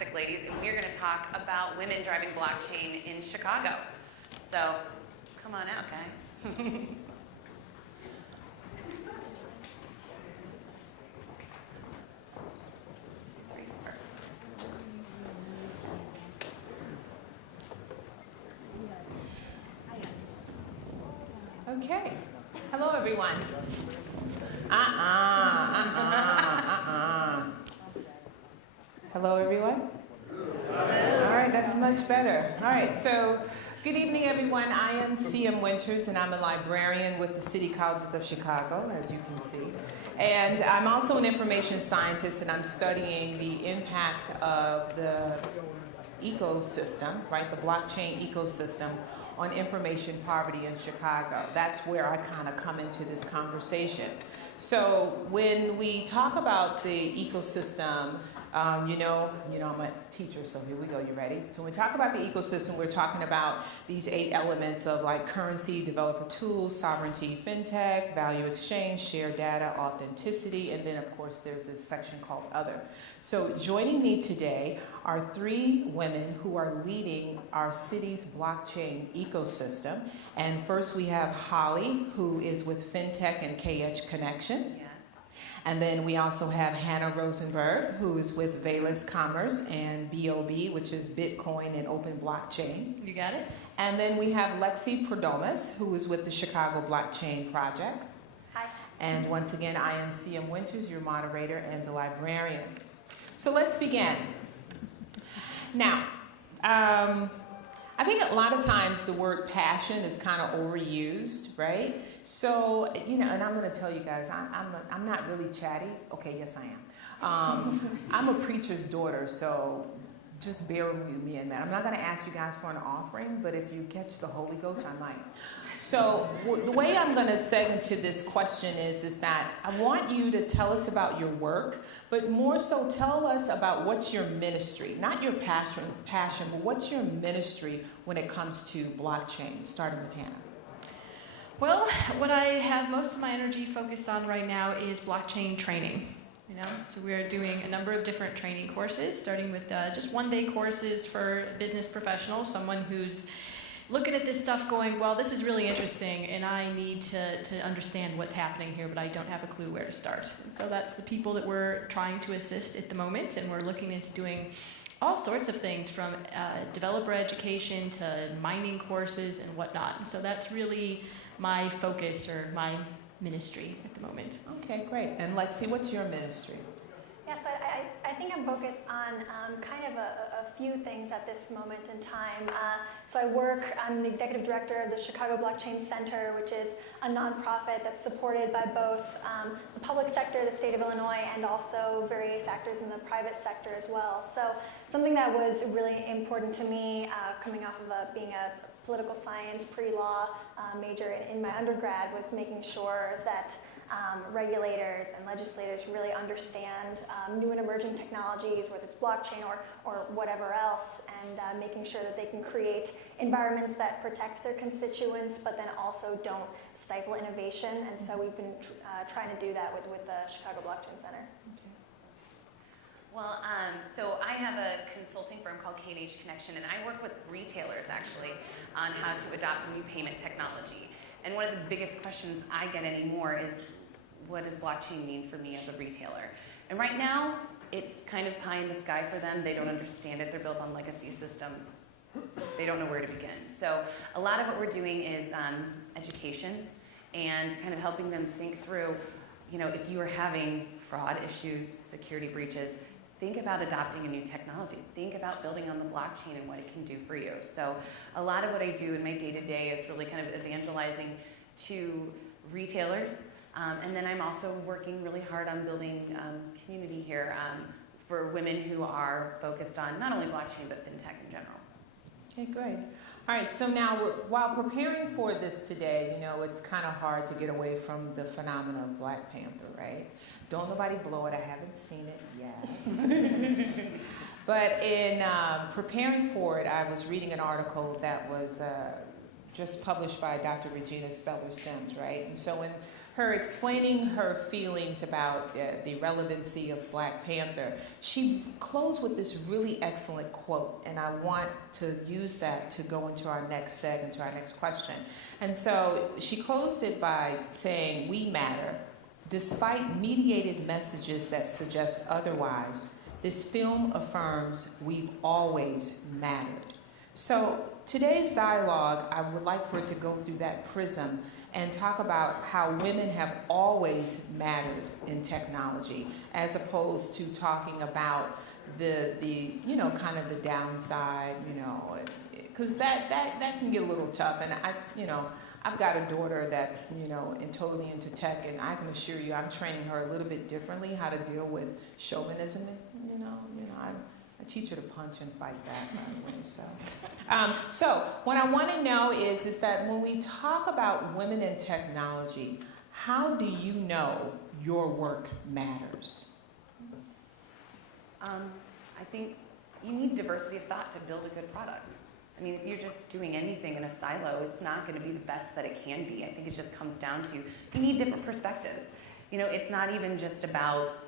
fantastic ladies, and we're going to talk about women driving blockchain in Chicago. So come on out, guys. 3, 4. Okay. Hello, everyone. Hello, everyone. All right, that's much better. All right, so good evening, everyone. I am C.M. Winters, and I'm a librarian with the City Colleges of Chicago, as you can see. And I'm also an information scientist, and I'm studying the impact of the ecosystem, right, the blockchain ecosystem on information poverty in Chicago. That's where I kind of come into this conversation. So when we talk about the ecosystem, you know, I'm a teacher, so here we go, you ready? So when we talk about the ecosystem, we're talking about these 8 elements of like currency, developer tools, sovereignty, fintech, value exchange, shared data, authenticity, and then of course there's this section called other. So joining me today are 3 women who are leading our city's blockchain ecosystem. And first we have Holly, who is with FinTech and KH Connection. Yes. And then we also have Hannah Rosenberg, who is with Valus Commerce and BOB, which is Bitcoin and Open Blockchain. You got it? And then we have Lexi Prodomus, who is with the Chicago Blockchain Project. Hi. And once again, I am C.M. Winters, your moderator and the librarian. So let's begin. Now, I think a lot of times the word passion is kind of overused, right? So, you know, and I'm going to tell you guys, I'm not really chatty. Okay, yes I am. I'm a preacher's daughter, so just bear with me in that. I'm not going to ask you guys for an offering, but if you catch the Holy Ghost, I might. So the way I'm going to segue into this question is that I want you to tell us about your work, but more so tell us about what's your ministry, not your passion, but what's your ministry when it comes to blockchain, starting with Hannah. Well, what I have most of my energy focused on right now is blockchain training. So we are doing a number of different training courses, starting with just one-day courses for business professionals, someone who's looking at this stuff going, well, this is really interesting, and I need to understand what's happening here, but I don't have a clue where to start. And so that's the people that we're trying to assist at the moment, and we're looking into doing all sorts of things from developer education to mining courses and whatnot. And so that's really my focus or my ministry at the moment. Okay, great. And Lexi, what's your ministry? Yes, I think I'm focused on kind of a few things at this moment in time. I'm the executive director of the Chicago Blockchain Center, which is a nonprofit that's supported by both the public sector, the state of Illinois, and also various actors in the private sector as well. So something that was really important to me coming off of being a political science pre-law major in my undergrad was making sure that regulators and legislators really understand new and emerging technologies, whether it's blockchain or whatever else, and making sure that they can create environments that protect their constituents, but then also don't stifle innovation. And so we've been trying to do that with the Chicago Blockchain Center. Well, so I have a consulting firm called KH Connection, and I work with retailers actually on how to adopt new payment technology. And one of the biggest questions I get anymore is, what does blockchain mean for me as a retailer? And right now, it's kind of pie in the sky for them. They don't understand it. They're built on legacy systems. They don't know where to begin. So a lot of what we're doing is education and kind of helping them think through, if you are having fraud issues, security breaches, think about adopting a new technology. Think about building on the blockchain and what it can do for you. So a lot of what I do in my day-to-day is really kind of evangelizing to retailers. And then I'm also working really hard on building community here for women who are focused on not only blockchain, but fintech in general. Okay, great. All right, so now while preparing for this today, it's kind of hard to get away from the phenomenon of Black Panther, right? Don't nobody blow it. I haven't seen it yet. But in preparing for it, I was reading an article that was just published by Dr. Regina Speller-Sims, right? And so in her explaining her feelings about the relevancy of Black Panther, she closed with this really excellent quote, and I want to use that to go into our next segment, to our next question. And so she closed it by saying, "We matter. Despite mediated messages that suggest otherwise, this film affirms we've always mattered." So today's dialogue, I would like for it to go through that prism and talk about how women have always mattered in technology, as opposed to talking about the you know, kind of the downside, you know, because that can get a little tough. And I've got a daughter that's, you know, totally into tech, and I can assure you I'm training her a little bit differently how to deal with chauvinism. And, you know, I teach her to punch and fight back, by the way. So what I want to know is that when we talk about women in technology, how do you know your work matters? I think you need diversity of thought to build a good product. I mean, if you're just doing anything in a silo, it's not going to be the best that it can be. I think it just comes down to you need different perspectives. You know, it's not even just about,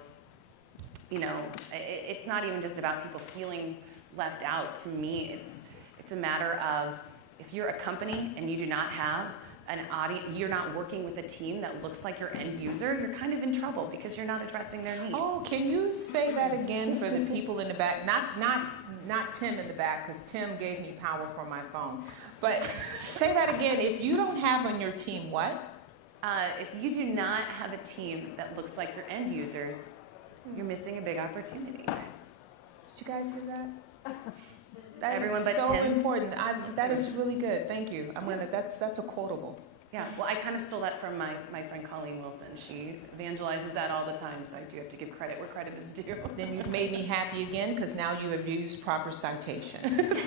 you know, it's not even just about people feeling left out. To me, it's a matter of if you're a company and you do not have an audience, you're not working with a team that looks like your end user, you're kind of in trouble because you're not addressing their needs. Oh, can you say that again for the people in the back? Not Tim in the back, because Tim gave me power for my phone. But say that again. If you don't have on your team what? If you do not have a team that looks like your end users, you're missing a big opportunity. Did you guys hear that? That Everyone is but so Tim. important. That is really good. Thank you. That's a quotable. Yeah, well, I kind of stole that from my friend Colleen Wilson. She evangelizes that all the time, so I do have to give credit where credit is due. Then you've made me happy again, because now you have used proper citation.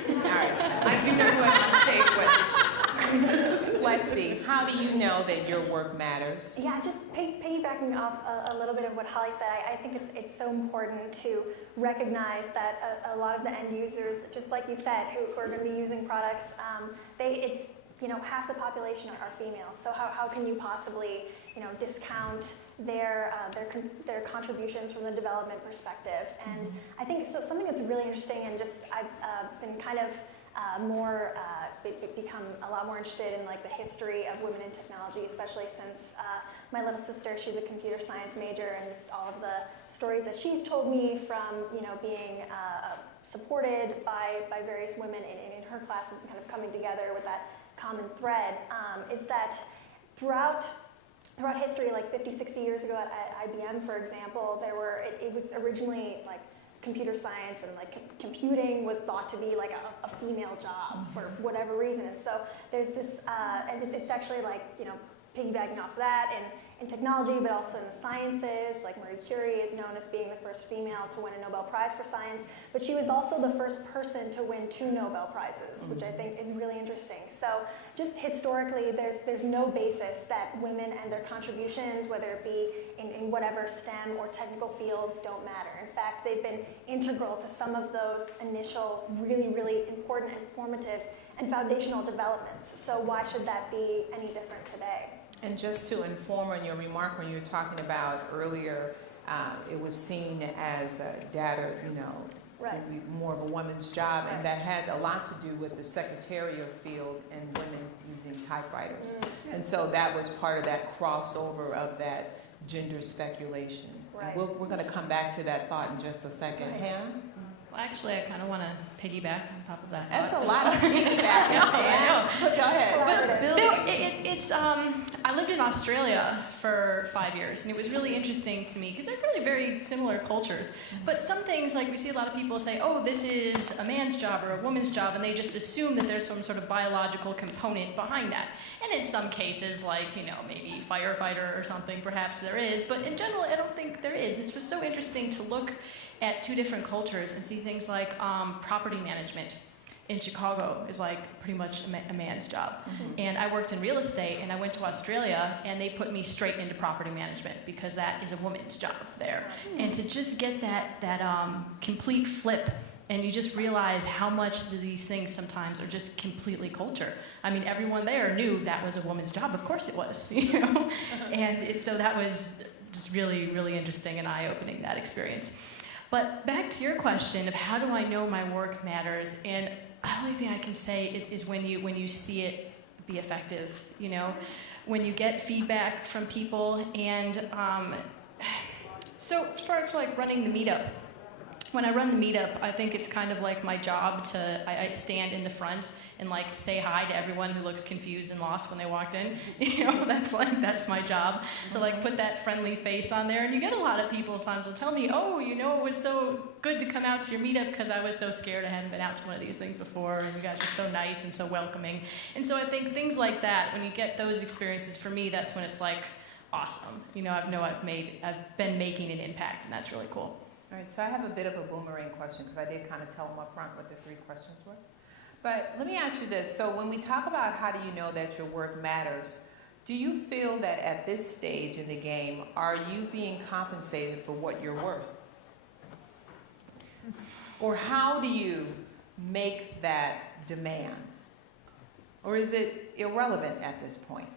All right. I do know who I'm on stage with. Lexi, how do you know that your work matters? Yeah, just piggybacking off a little bit of what Holly said, I think it's so important to recognize that a lot of the end users, just like you said, who are going to be using products, it's, you know, half the population are females. So how can you possibly, you know, discount their contributions from the development perspective? And I think something that's really interesting, and just I've been kind of become a lot more interested in like the history of women in technology, especially since my little sister, she's a computer science major, and just all of the stories that she's told me from, you know, being supported by various women in her classes and kind of coming together with that common thread, is that throughout history, like 50, 60 years ago at IBM, for example, it was originally like computer science and like computing was thought to be like a female job for whatever reason. And so there's this, and it's actually like, you know, piggybacking off that in technology, but also in the sciences. Like Marie Curie is known as being the first female to win a Nobel Prize for science, but she was also the first person to win 2 Nobel Prizes, which I think is really interesting. So just historically, there's no basis that women and their contributions, whether it be in whatever STEM or technical fields, don't matter. In fact, they've been integral to some of those initial really, really important and formative and foundational developments. So why should that be any different today? And just to inform on your remark when you were talking about earlier, it was seen as data, you know, Right. more of a woman's job, Right. and that had a lot to do with the secretarial field and women using typewriters. And so that was part of that crossover of that gender speculation. Right. And we're going to come back to that thought in just a second. Right. Hannah? Well, actually, I kind of want to piggyback on top of that. That's a thought. lot of piggybacking. I know. Go ahead. Collaborative. I lived in Australia for 5 years, and it was really interesting to me because they're really very similar cultures. But some things, like we see a lot of people say, oh, this is a man's job or a woman's job, and they just assume that there's some sort of biological component behind that. And in some cases, like, you know, maybe firefighter or something, perhaps there is. But in general, I don't think there is. It was so interesting to look at 2 different cultures and see things like property management in Chicago is like pretty much a man's job. And I worked in real estate, and I went to Australia, and they put me straight into property management because that is a woman's job there. And to just get that complete flip And you just realize how much these things sometimes are just completely culture. I mean, everyone there knew that was a woman's job. Of course it was, you know? So that was just really, really interesting and eye-opening, that experience. But back to your question of how do I know my work matters, and the only thing I can say is when you see it be effective, you know? When you get feedback from people, and so as far as like running the meetup, when I run the meetup, I think it's kind of like my job I stand in the front and like say hi to everyone who looks confused and lost when they walked in. You know, that's my job, to like put that friendly face on there. And you get a lot of people sometimes will tell me, oh, you know, it was so good to come out to your meetup because I was so scared I hadn't been out to one of these things before, and you guys were so nice and so welcoming. And so I think things like that, when you get those experiences, for me, that's when it's like awesome. You know, I've been making an impact, and that's really cool. All right, so I have a bit of a boomerang question because I did kind of tell them up front what the 3 questions were. But let me ask you this. So when we talk about how do you know that your work matters, do you feel that at this stage in the game, are you being compensated for what you're worth? Or how do you make that demand? Or is it irrelevant at this point?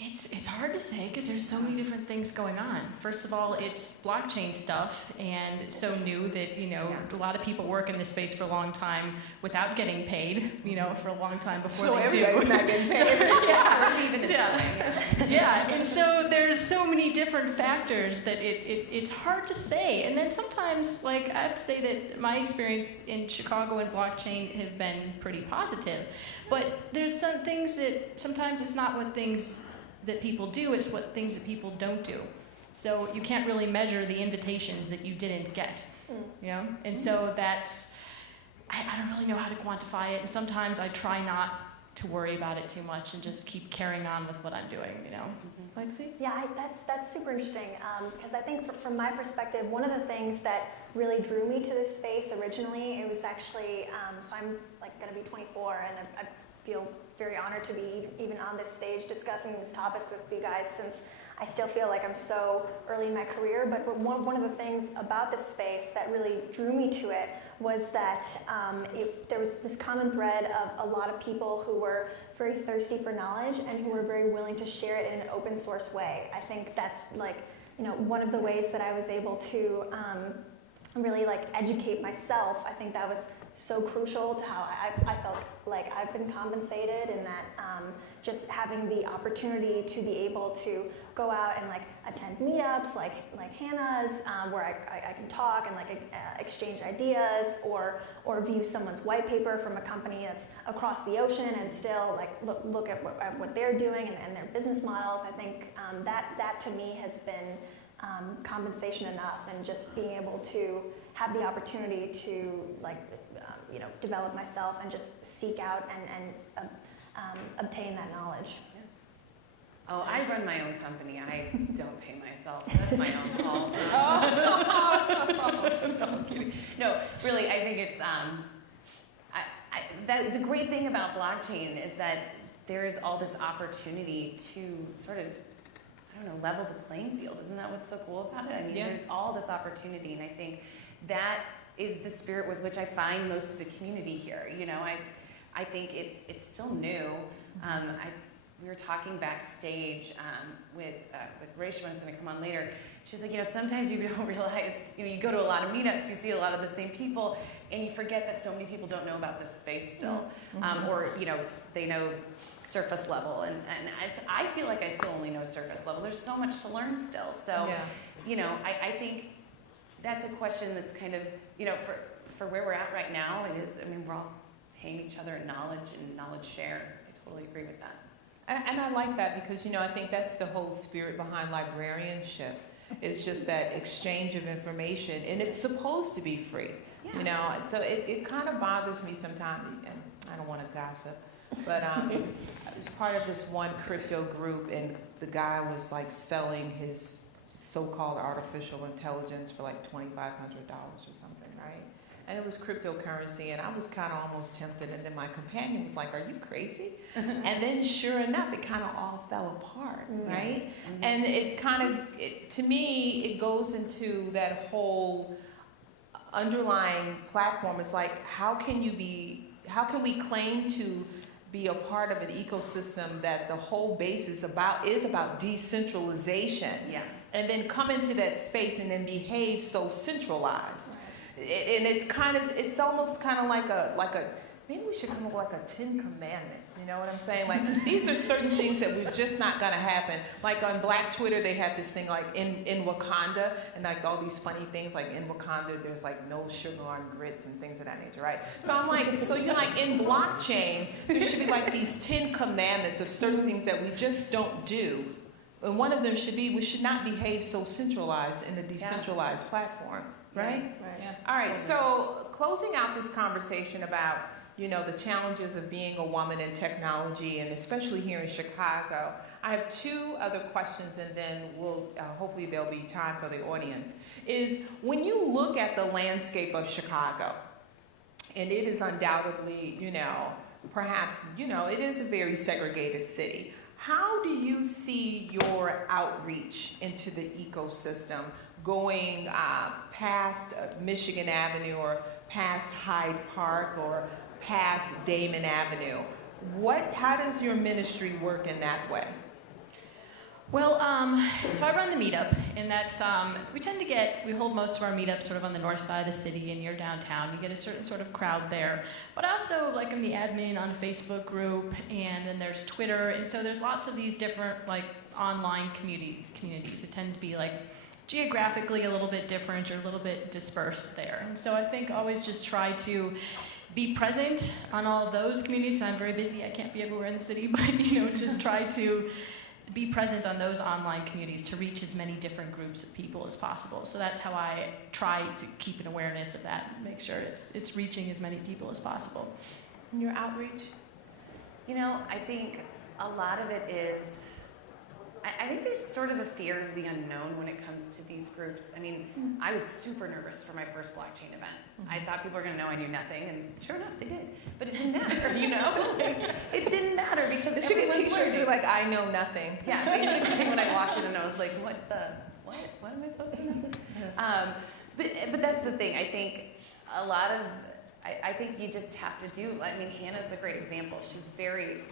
It's hard to say because there's so many different things going on. First of all, it's blockchain stuff, and it's so new that, you know, a lot of people work in this space for a long time without getting paid, you know, for a long time before So they everybody's do. not getting paid. Yeah, and so there's so many different factors that it's hard to say. And then sometimes, like, I have to say that my experience in Chicago and blockchain have been pretty positive. But there's some things that sometimes it's not what things that people do, it's what things that people don't do. So you can't really measure the invitations that you didn't get, you know? And so that's, I don't really know how to quantify it, and sometimes I try not to worry about it too much and just keep carrying on with what I'm doing, you know? Lexi? Yeah, that's super interesting, because I think from my perspective, one of the things that really drew me to this space originally, it was actually, so I'm like gonna be 24, and I feel very honored to be even on this stage discussing these topics with you guys, since I still feel like I'm so early in my career. But one of the things about this space that really drew me to it was that there was this common thread of a lot of people who were very thirsty for knowledge and who were very willing to share it in an open source way. I think that's like, you know, one of the ways that I was able to really like educate myself. I think that was so crucial to how I felt like I've been compensated, in that just having the opportunity to be able to go out and like attend meetups like Hannah's, where I can talk and like exchange ideas, or view someone's white paper from a company that's across the ocean and still like look at what they're doing and their business models. I think that to me has been compensation enough, and just being able to have the opportunity to like you know, develop myself and just seek out and obtain that knowledge. Oh, I run my own company. I don't pay myself, so that's my own fault. No, I'm kidding. No, really, I think it's the great thing about blockchain is that there is all this opportunity to sort of, I don't know, level the playing field. Isn't that what's so cool about it? I mean, there's all this opportunity, and I think that is the spirit with which I find most of the community here. You know, I think it's still new. We were talking backstage with Rachel, who's going to come on later. She's like, you know, sometimes you don't realize, you know, you go to a lot of meetups, you see a lot of the same people, and you forget that so many people don't know about this space still, or you know, they know surface level, and I feel like I still only know surface level. There's so much to learn still. So, you know, I think that's a question that's kind of, you know, for where we're at right now, it is, I mean, we're all paying each other in knowledge and knowledge share. I totally agree with that. And I like that because, you know, I think that's the whole spirit behind librarianship. It's just that exchange of information, and it's supposed to be free, you know. So it kind of bothers me sometimes, and I don't want to gossip, but I was part of this one crypto group, and the guy was like selling his so-called artificial intelligence for like $2,500 or something, right? And it was cryptocurrency, and I was kind of almost tempted, and then my companion was like, are you crazy? And then sure enough, it kind of all fell apart, right? And it kind of, to me, it goes into that whole underlying platform is like, how can we claim to be a part of an ecosystem that the whole base is about decentralization, Yeah. and then come into that space and then behave so centralized. And it's almost kind of like a maybe we should come up with like a 10 commandments, you know what I'm saying? Like, these are certain things that we're just not gonna happen. Like on Black Twitter, they had this thing like in Wakanda, and like all these funny things, like in Wakanda, there's like no sugar on grits and things of that nature, right? So I'm like, so you're like, in blockchain, there should be like these 10 commandments of certain things that we just don't do. And one of them should be, we should not behave so centralized in a decentralized platform, right? Yeah. All right, so closing out this conversation about, you know, the challenges of being a woman in technology, and especially here in Chicago, I have two other questions, and then we'll, hopefully there'll be time for the audience, is when you look at the landscape of Chicago, and it is undoubtedly, you know, perhaps, you know, it is a very segregated city. How do you see your outreach into the ecosystem going past Michigan Avenue or past Hyde Park or past Damon Avenue? How does your ministry work in that way? Well, so I run the meetup, and that's, we hold most of our meetups sort of on the north side of the city and near downtown. You get a certain sort of crowd there. But also, like, I'm the admin on a Facebook group, and then there's Twitter, and so there's lots of these different, like, online communities that tend to be, like, geographically a little bit different or a little bit dispersed there. And so I think always just try to be present on all of those communities. I'm very busy, I can't be everywhere in the city, but, you know, just try to be present on those online communities to reach as many different groups of people as possible. So that's how I try to keep an awareness of that and make sure it's reaching as many people as possible. In your outreach? You know, I think a lot of it is, I think there's sort of a fear of the unknown when it comes to these groups. I mean, I was super nervous for my first blockchain event. I thought people were going to know I knew nothing, and sure enough, they did. But it didn't matter, you know? Like, it didn't matter because They should get everyone's t-shirts learning. like, I know nothing. Yeah, basically when I walked in and I was like, what am I supposed to know? But that's the thing. I think a lot of, I think you just have to do, I mean, Hannah's a great example. She's very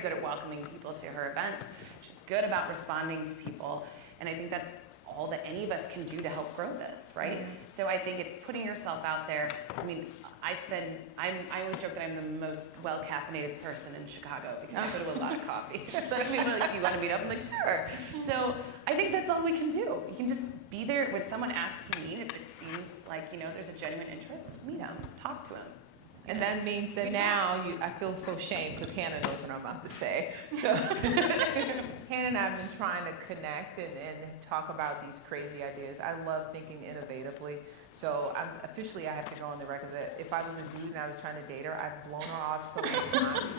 good at welcoming people to her events. She's good about responding to people. And I think that's all that any of us can do to help grow this, right? Mm-hmm. So I think it's putting yourself out there. I mean, I always joke that I'm the most well-caffeinated person in Chicago because I go to a lot of coffee. So people are like, do you want to meet up? I'm like, sure. So I think that's all we can do. You can just be there when someone asks to meet. If it seems like, you know, there's a genuine interest, meet them, talk to them. And that means that now I feel so ashamed because Hannah knows what I'm about to say. So Hannah and I have been trying to connect and talk about these crazy ideas. I love thinking innovatively. So I have to go on the record that if I was a dude and I was trying to date her, I've blown her off so many times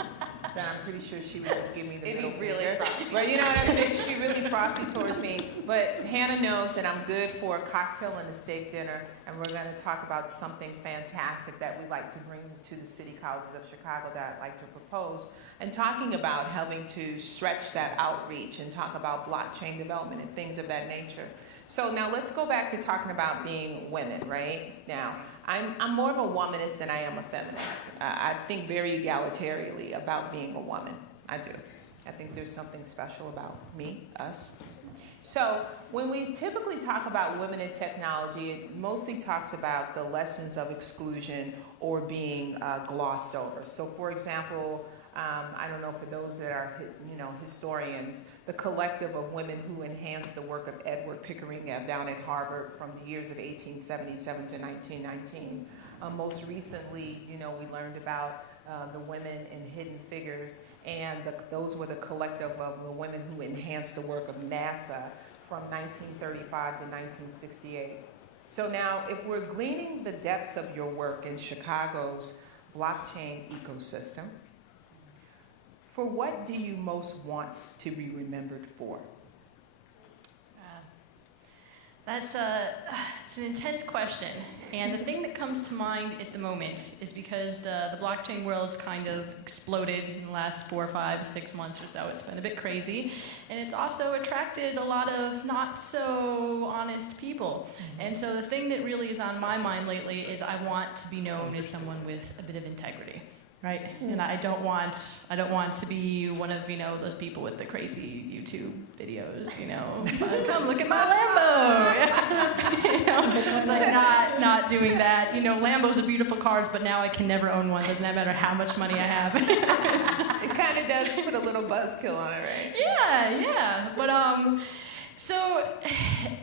that I'm pretty sure she would just give me the middle finger. But you know what I'm saying? She'd be really frosty towards me. But Hannah knows that I'm good for a cocktail and a steak dinner, and we're going to talk about something fantastic that we'd like to bring to the City Colleges of Chicago that I'd like to propose, and talking about helping to stretch that outreach and talk about blockchain development and things of that nature. So now let's go back to talking about being women, right? Now, I'm more of a womanist than I am a feminist. I think very egalitarianly about being a woman. I do. I think there's something special about me, us. So when we typically talk about women in technology, it mostly talks about the lessons of exclusion or being glossed over. So for example, I don't know, for those that are, you know, historians, the collective of women who enhanced the work of Edward Pickering down at Harvard from the years of 1877 to 1919. Most recently, you know, we learned about the women in Hidden Figures, and those were the collective of the women who enhanced the work of NASA from 1935 to 1968. So now, if we're gleaning the depths of your work in Chicago's blockchain ecosystem, for what do you most want to be remembered for? It's an intense question. And the thing that comes to mind at the moment is because the blockchain world's kind of exploded in the last 4, 5, 6 months or so. It's been a bit crazy. And it's also attracted a lot of not so honest people. And so the thing that really is on my mind lately is I want to be known as someone with a bit of integrity. Right, and I don't want to be one of those people with the crazy YouTube videos. Come look at my Lambo. It's like not doing that. Lambos are beautiful cars, but now I can never own one. Doesn't matter how much money I have. It kind of does put a little buzzkill on it, right? Yeah. But so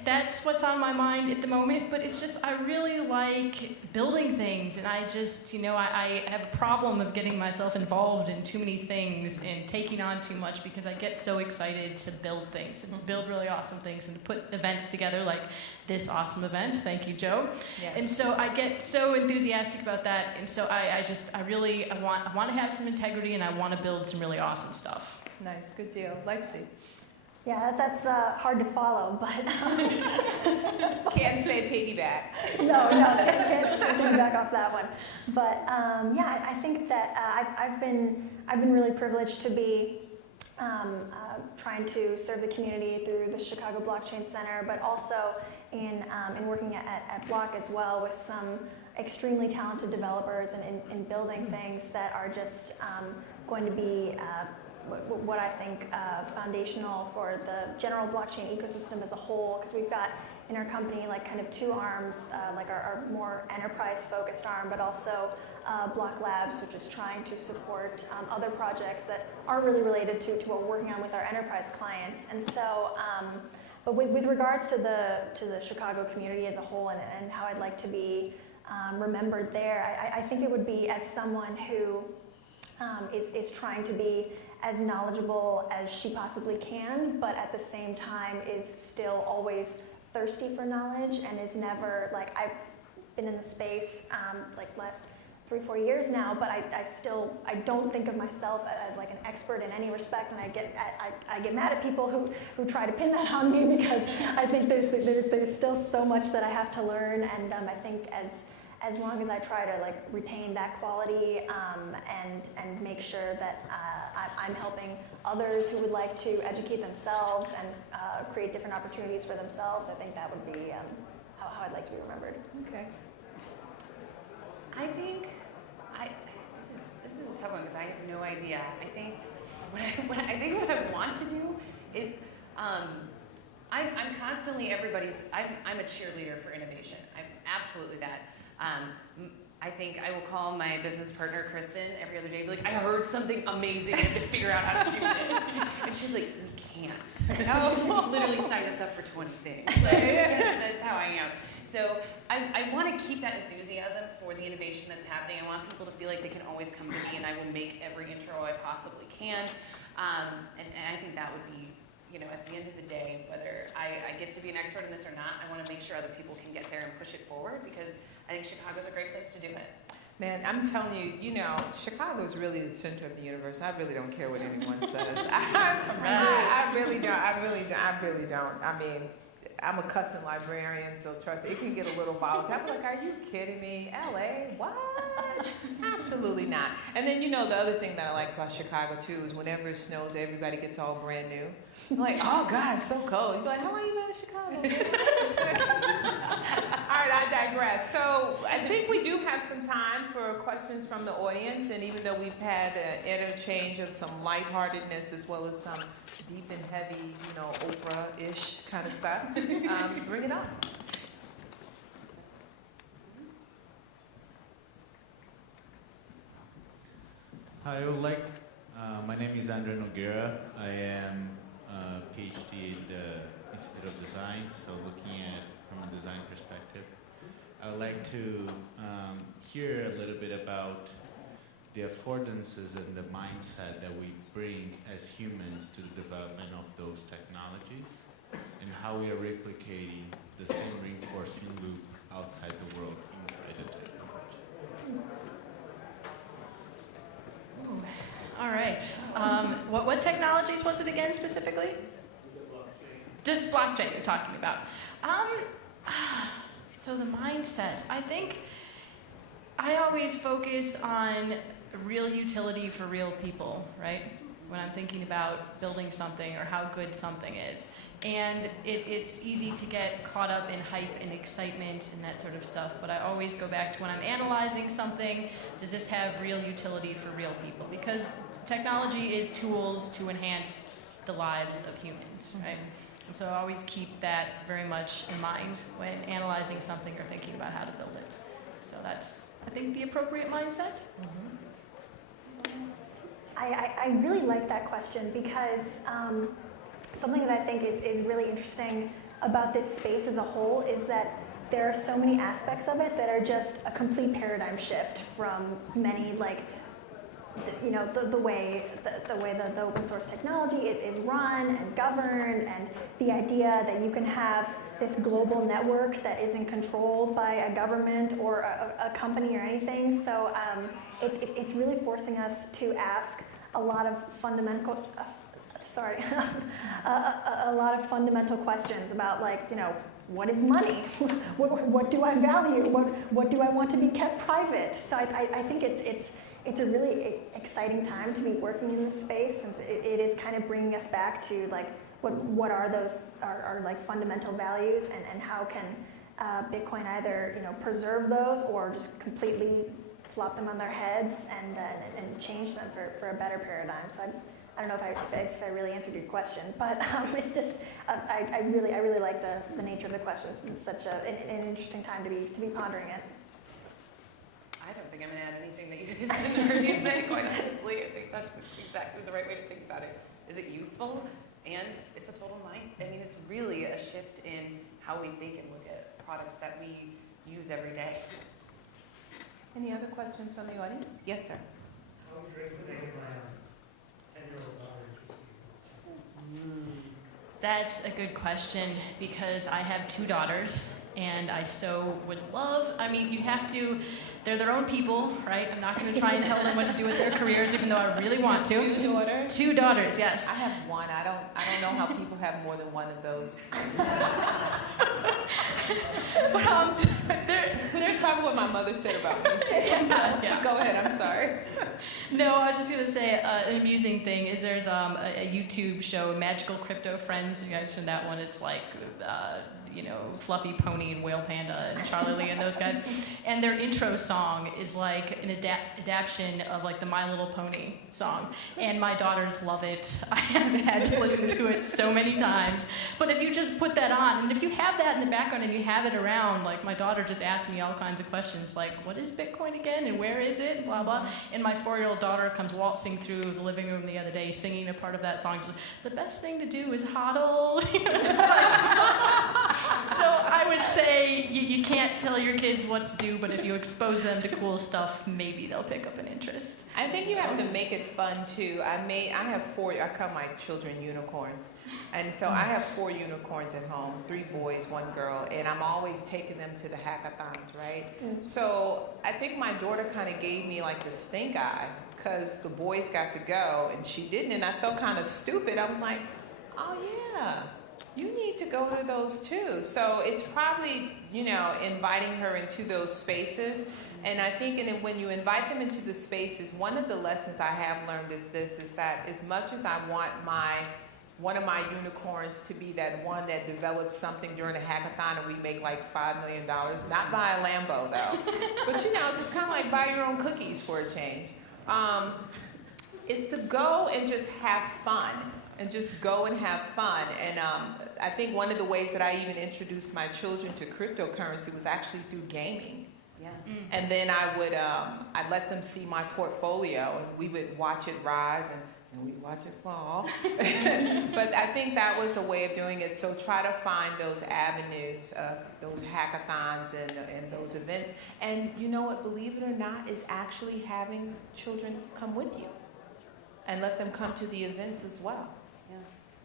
that's what's on my mind at the moment, but it's just I really like building things, and I just, I have a problem of getting myself involved in too many things and taking on too much because I get so excited to build things and to build really awesome things and to put events together like this awesome event. Thank you, Joe. Yes. And so I get so enthusiastic about that, and so I want to have some integrity, and I want to build some really awesome stuff. Nice, good deal. Lexi. Yeah, that's hard to follow, but Can't say piggyback. no, can't back off that one. But yeah, I think that I've been really privileged to be trying to serve the community through the Chicago Blockchain Center, but also in working at Block as well with some extremely talented developers and in building things that are just going to be what I think foundational for the general blockchain ecosystem as a whole, because we've got in our company like kind of two arms, like our more enterprise focused arm, but also Block Labs, which is trying to support other projects that are really related to what we're working on with our enterprise clients. And so, but with regards to the Chicago community as a whole and how I'd like to be remembered there, I think it would be as someone who is trying to be as knowledgeable as she possibly can, but at the same time is still always thirsty for knowledge and is never, like, I've been in the space like last 3-4 years now, but I don't think of myself as like an expert in any respect, and I get mad at people who try to pin that on me because I think there's still so much that I have to learn, and I think as long as I try to like retain that quality and make sure that I'm helping others who would like to educate themselves and create different opportunities for themselves, I think that would be how I'd like to be remembered. Okay. I think this is a tough one because I have no idea. I think what I want to do is I'm constantly I'm a cheerleader for innovation. I'm absolutely that. I think I will call my business partner, Kristen, every other day and be like, I heard something amazing, I have to figure out how to do this. And she's like, we can't. Oh, literally sign us up for 20 things. That's how I am. So I want to keep that enthusiasm for the innovation that's happening. I want people to feel like they can always come to me and I will make every intro I possibly can. And I think that would be, at the end of the day, whether I get to be an expert in this or not, I want to make sure other people can get there and push it forward because I think Chicago's a great place to do it. Man, I'm telling you, Chicago is really the center of the universe. I really don't care what anyone says. I really don't. I mean, I'm a cussing librarian, so trust me, it can get a little volatile. I'm like, are you kidding me? LA? What? Absolutely not. And then, the other thing that I like about Chicago, too, is whenever it snows, everybody gets all brand new. I'm like, oh, God, it's so cold. You're like, how long you been in Chicago? All right, I digress. So I think we do have some time for questions from the audience, and even though we've had an interchange of some lightheartedness as well as some deep and heavy, Oprah-ish kind of stuff, bring it on. Hi, I would like, my name is Andre Nogueira. I am a PhD at the Institute of Design, so looking at from a design perspective. I would like to hear a little bit about the affordances and the mindset that we bring as humans to the development of those technologies and how we are replicating the same reinforcing loop outside the world, inside the technology. Ooh. All right. What technologies was it again specifically? Just blockchain you're talking about. So the mindset, I think I always focus on real utility for real people, right? When I'm thinking about building something or how good something is. And it's easy to get caught up in hype and excitement and that sort of stuff, but I always go back to when I'm analyzing something, does this have real utility for real people? Because technology is tools to enhance the lives of humans, right? And so I always keep that very much in mind when analyzing something or thinking about how to build it. So that's, I think, the appropriate mindset. I really like that question because something that I think is really interesting about this space as a whole is that there are so many aspects of it that are just a complete paradigm shift from many, like, the way the open source technology is run and governed, and the idea that you can have this global network that isn't controlled by a government or a company or anything. So it's really forcing us to ask a lot of fundamental questions about, like, what is money? What do I value? What do I want to be kept private? So I think it's a really exciting time to be working in this space, and it is kind of bringing us back to, like, what are those are like fundamental values, and how can Bitcoin either preserve those or just completely flop them on their heads and change them for a better paradigm. So I don't know if I really answered your question, but it's just I really like the nature of the questions. It's such an interesting time to be pondering it. I don't think I'm going to add anything that you guys didn't already say, quite honestly. I think that's exactly the right way to think about it. Is it useful? And it's a total mind. I mean, it's really a shift in how we think and look at products that we use every day. Any other questions from the audience? Yes, sir. How would you recommend my 10-year-old daughter? That's a good question because I have 2 daughters and I so would love, I mean, you have to, they're their own people, right? I'm not going to try and tell them what to do with their careers, even though I really want to. 2 daughters? 2 daughters, yes. I have 1. I don't know how people have more than one of those. But Which is probably what my mother said about me. yeah. Go ahead, I'm sorry. No, I was just going to say an amusing thing is there's a YouTube show, Magical Crypto Friends. You guys heard that one? It's like, Fluffy Pony and Whale Panda and Charlie Lee and those guys. And their intro song is like an adaptation of like the My Little Pony song. And my daughters love it. I have had to listen to it so many times. But if you just put that on, and if you have that in the background and you have it around, like my daughter just asked me all kinds of questions like, what is Bitcoin again? And where is it? And blah, blah. And my 4-year-old daughter comes waltzing through the living room the other day singing a part of that song. She's like, the best thing to do is hodl. So I would say you can't tell your kids what to do, but if you expose them to cool stuff, maybe they'll pick up an interest. I think you have to make it fun too. I have 4, I call my children unicorns. And so I have 4 unicorns at home, 3 boys, 1 girl, and I'm always taking them to the hackathons, right? So I think my daughter kind of gave me like the stink eye because the boys got to go and she didn't, and I felt kind of stupid. I was like, oh yeah, you need to go to those too. So it's probably, inviting her into those spaces. And I think when you invite them into the spaces, one of the lessons I have learned is that as much as I want one of my unicorns to be that one that develops something during a hackathon and we make like $5 million, not buy a Lambo though, but just kind of like buy your own cookies for a change, is to go and just have fun. And just go and have fun. And I think one of the ways that I even introduced my children to cryptocurrency was actually through gaming. Yeah. And then I'd let them see my portfolio, and we would watch it rise and we'd watch it fall. But I think that was a way of doing it. So try to find those avenues, those hackathons and those events. And you know what, believe it or not, is actually having children come with you and let them come to the events as well.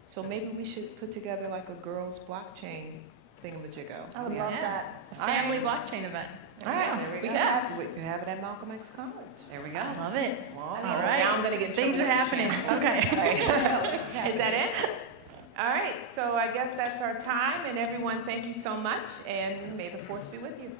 So maybe we should put together like a girls' blockchain thingamajiggo. I would love that. It's a family blockchain event. All right, there we we go. can have it at Malcolm X College. There we go. Love it. Well, All right. Now I'm gonna get Things are happening. Okay. Is that it? All right, so I guess that's our time, and everyone, thank you so much, and may the force be with you.